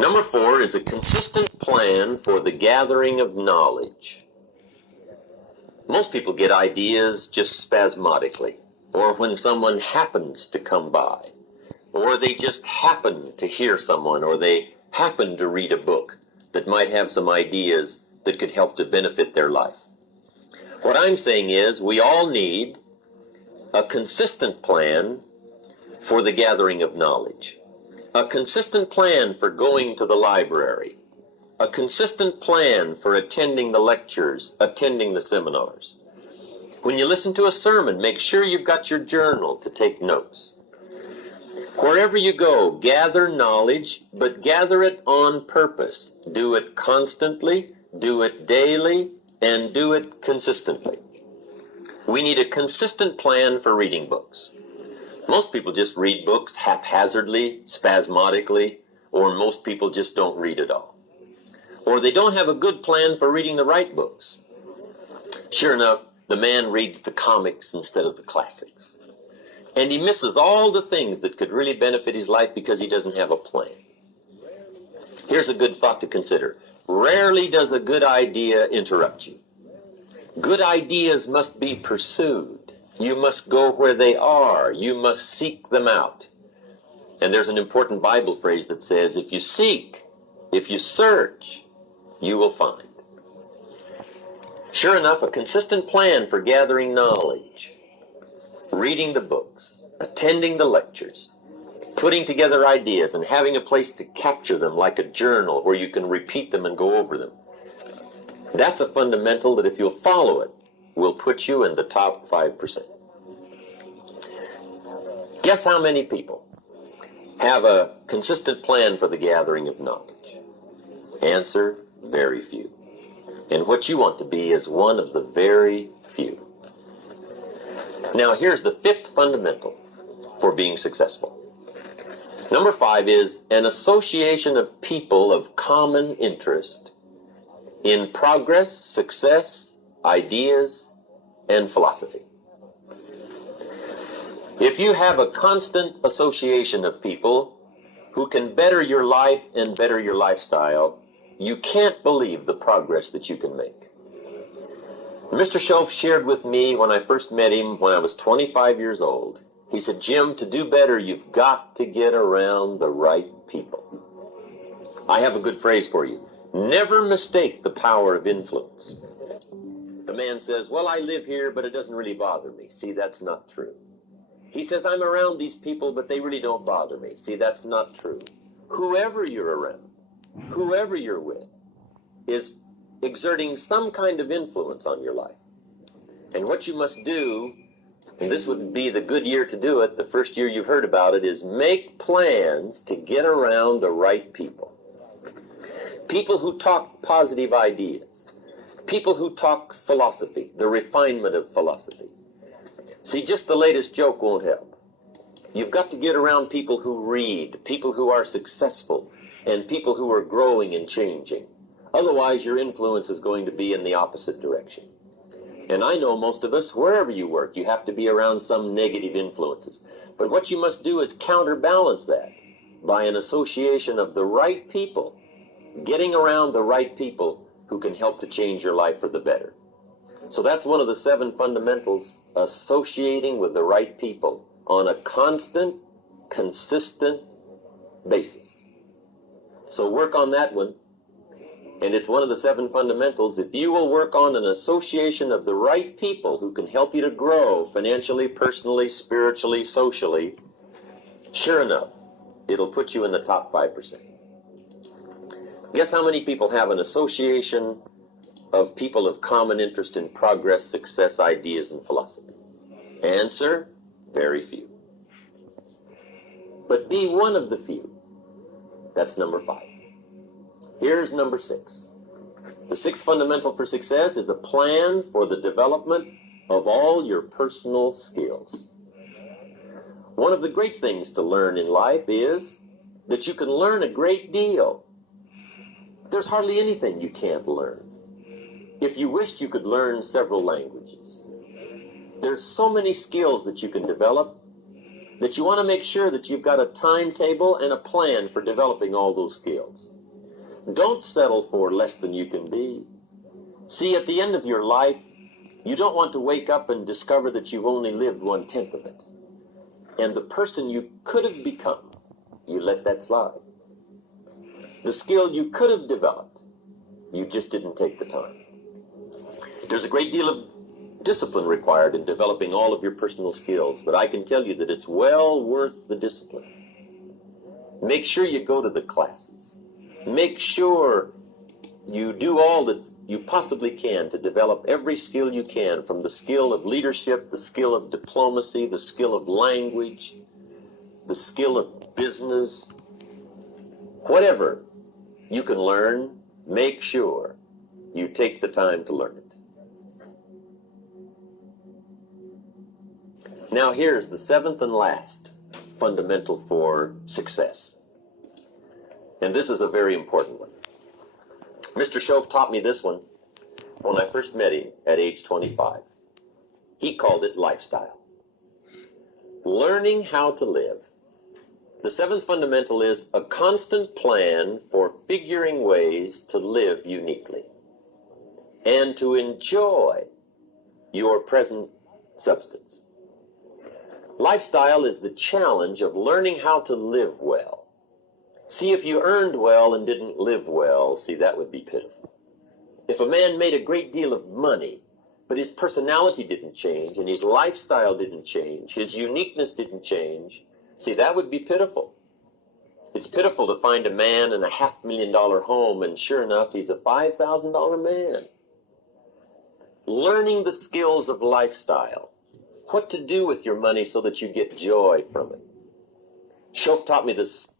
Number 4 is a consistent plan for the gathering of knowledge. Most people get ideas just spasmodically, or when someone happens to come by, or they just happen to hear someone, or they happen to read a book that might have some ideas that could help to benefit their life. What I'm saying is we all need a consistent plan for the gathering of knowledge, a consistent plan for going to the library, a consistent plan for attending the lectures, attending the seminars. When you listen to a sermon, make sure you've got your journal to take notes. Wherever you go, gather knowledge, but gather it on purpose. Do it constantly, do it daily, and do it consistently. We need a consistent plan for reading books. Most people just read books haphazardly, spasmodically, or most people just don't read at all. Or they don't have a good plan for reading the right books. Sure enough, the man reads the comics instead of the classics. And he misses all the things that could really benefit his life because he doesn't have a plan. Here's a good thought to consider. Rarely does a good idea interrupt you. Good ideas must be pursued. You must go where they are. You must seek them out. And there's an important Bible phrase that says, if you seek, if you search, you will find. Sure enough, a consistent plan for gathering knowledge, reading the books, attending the lectures, putting together ideas, and having a place to capture them like a journal where you can repeat them and go over them. That's a fundamental that if you'll follow it, will put you in the top 5%. Guess how many people have a consistent plan for the gathering of knowledge? Answer, very few. And what you want to be is one of the very few. Now here's the 5th fundamental for being successful. Number 5 is an association of people of common interest in progress, success, ideas, and philosophy. If you have a constant association of people who can better your life and better your lifestyle, you can't believe the progress that you can make. Mr. Shelf shared with me when I first met him when I was 25 years old. He said, Jim, to do better, you've got to get around the right people. I have a good phrase for you. Never mistake the power of influence. The man says, well, I live here, but it doesn't really bother me. See, that's not true. He says, I'm around these people, but they really don't bother me. See, that's not true. Whoever you're around, whoever you're with, is exerting some kind of influence on your life. And what you must do, and this would be the good year to do it, the first year you've heard about it, is make plans to get around the right people. People who talk positive ideas. People who talk philosophy, the refinement of philosophy. See, just the latest joke won't help. You've got to get around people who read, people who are successful, and people who are growing and changing. Otherwise, your influence is going to be in the opposite direction. And I know most of us, wherever you work, you have to be around some negative influences. But what you must do is counterbalance that by an association of the right people, getting around the right people who can help to change your life for the better. So that's one of the 7 fundamentals, associating with the right people on a constant, consistent basis. So work on that one. And it's one of the 7 fundamentals. If you will work on an association of the right people who can help you to grow financially, personally, spiritually, socially, sure enough, it'll put you in the top 5%. Guess how many people have an association of people of common interest in progress, success, ideas, and philosophy? Answer, very few. But be one of the few. That's number 5. Here's number 6. The 6th fundamental for success is a plan for the development of all your personal skills. One of the great things to learn in life is that you can learn a great deal. There's hardly anything you can't learn. If you wished, you could learn several languages. There's so many skills that you can develop. that you want to make sure that you've got a timetable and a plan for developing all those skills. Don't settle for less than you can be. See, at the end of your life, you don't want to wake up and discover that you've only lived 1/10 of it. And the person you could have become, you let that slide. The skill you could have developed, you just didn't take the time. There's a great deal of discipline required in developing all of your personal skills, but I can tell you that it's well worth the discipline. Make sure you go to the classes. Make sure you do all that you possibly can to develop every skill you can, from the skill of leadership, the skill of diplomacy, the skill of language, the skill of business. Whatever you can learn, make sure you take the time to learn it. Now here's the seventh and last fundamental for success. And this is a very important one. Mr. Shove taught me this one when I first met him at age 25. He called it lifestyle. Learning how to live. The seventh fundamental is a constant plan for figuring ways to live uniquely and to enjoy your present substance. Lifestyle is the challenge of learning how to live well. See, if you earned well and didn't live well, see, that would be pitiful. If a man made a great deal of money, but his personality didn't change, and his lifestyle didn't change, his uniqueness didn't change, see, that would be pitiful. It's pitiful to find a man in a $500,000 home, and sure enough, he's a $5,000 man. Learning the skills of lifestyle, what to do with your money so that you get joy from it. Shof taught me this